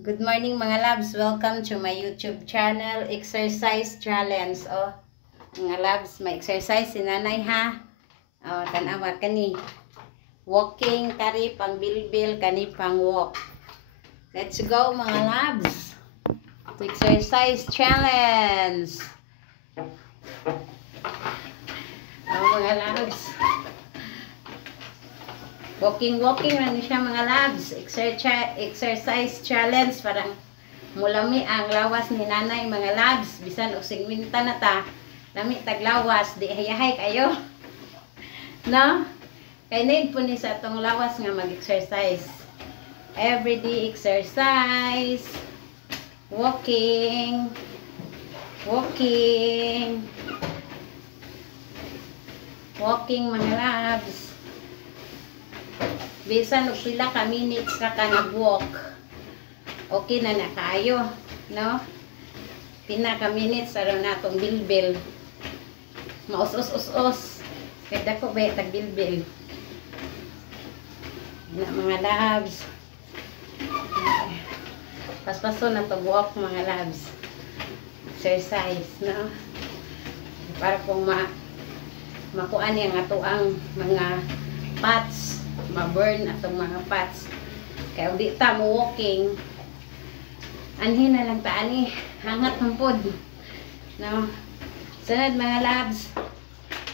Good morning mga loves. Welcome to my YouTube channel, Exercise Challenge. Oh, mga loves, may exercise si nanay ha. Oh, tanawa kani. Walking, kani pang bilbil, kani pang walk. Let's go mga loves. To Exercise Challenge. Oh, mga loves. Walking na siya mga labs. Exercise challenge. Parang mulami ang lawas ni nanay mga labs. Bisan o singminta na ta. Lami taglawas. Di hayahay kayo. No? Kaya need po ni sa itong lawas nga mag-exercise. Everyday exercise. Walking. Walking mga labs. Bisan og pila ka minutes ka nag-walk. Okay na kaayo, no? Pina ka minutes aron natong bilbil. Maus-us-us-us. Kaya dako ba tag bilbil. Na mga labs. Paspaso na to walk mga labs. Exercise, no? Para kung makuan yang ato ang mga fats, ma-burn atong mga fats. Kaya di ta mo walking, anhin na lang ta ani, hangat ng pod. No? Sunod mga labs,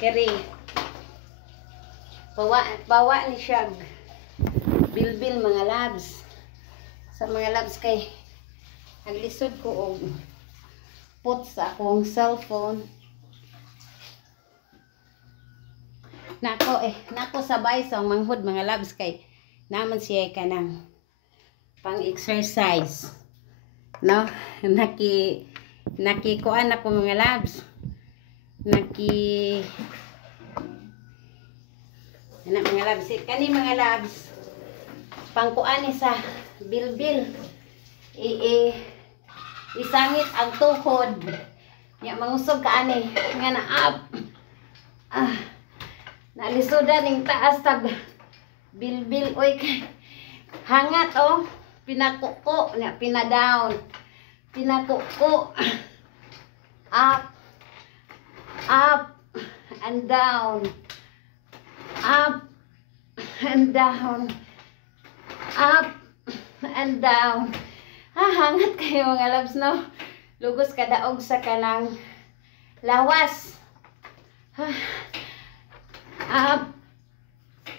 keri bawa ni siya bilbil mga labs. Sa mga labs kay aglisod ko og put sa akong cellphone. Nako sabay sa manghud mga labs kay naman siya kanang pang exercise, no? Kuan ako mga labs, mga labs kani mga labs pang kuan ni sa bilbil isangit ang tuhod nya mangusog kaani nga na up nalisudan ning taas tag bilbil oy hangat oh pinakuko nya pinadown pinakuko up and down up and down up and down hangat kayo mga loves, no? Lugos kadaog sa kanang lawas up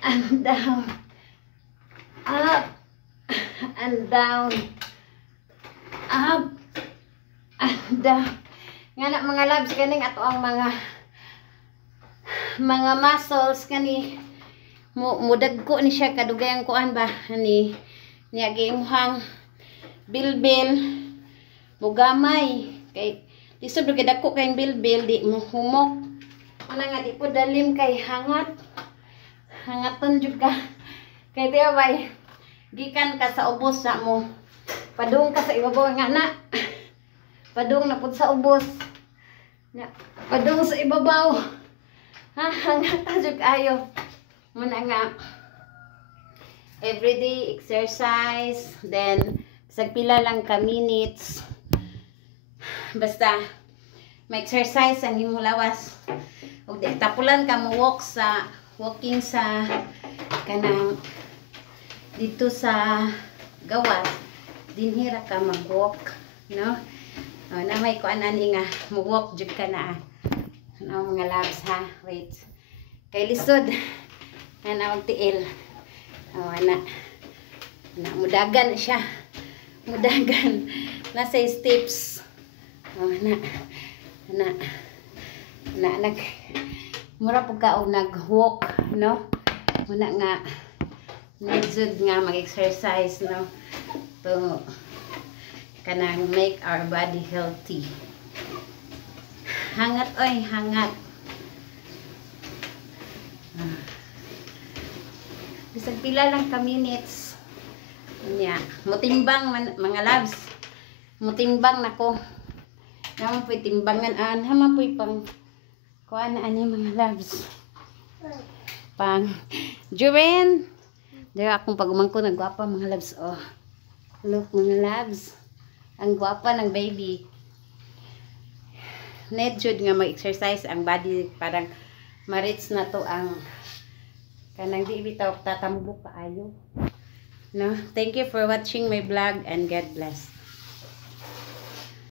and down up and down up and down nga na mga labs kaning ato ang mga muscles kani mudagko ni siya kadugay ang kuan ba ni niya gimuhang bilbil mugamay kay lisod gyud dako kay bilbil di mo humok ana nga di po dalim kay hangaton jud ka kay tiya bay gikan ka sa ubos na mo padung ka sa ibabaw nga na padung na pud sa ubos padung sa ibabaw hangata jud ayo muna nga everyday exercise then sa pila lang ka minutes basta ma-exercise ang imong lawas. Ug di tapulan ka mo walking sa kanang dito sa gawas dinhira ka mag-walk, no? Na may kuan ani nga mo-walk jud ka na. Ano mga labs ha? Wait. Kay lisod ana og tiil. Na mudagan siya. Mudagan nasa steps. Mura po ka o nag-walk, no? Muna nga nedzud nga mag-exercise, no? To kanang make our body healthy. Hangat oy, hangat. Bisag pila lang ka minutes. Nya, mutimbang mga labs. Mutimbang nako. Naman po'y timbangan hama po'y pang kuan ani mga labs. Pang Juren. Dira akong pagumangko nagwapa mga labs oh. Look mga loves. Ang gwapa ng baby. Need jud nga mag-exercise ang body, parang ma-reach na to ang kanang di bitaw tatambok kaayo. No? Thank you for watching my vlog and God bless.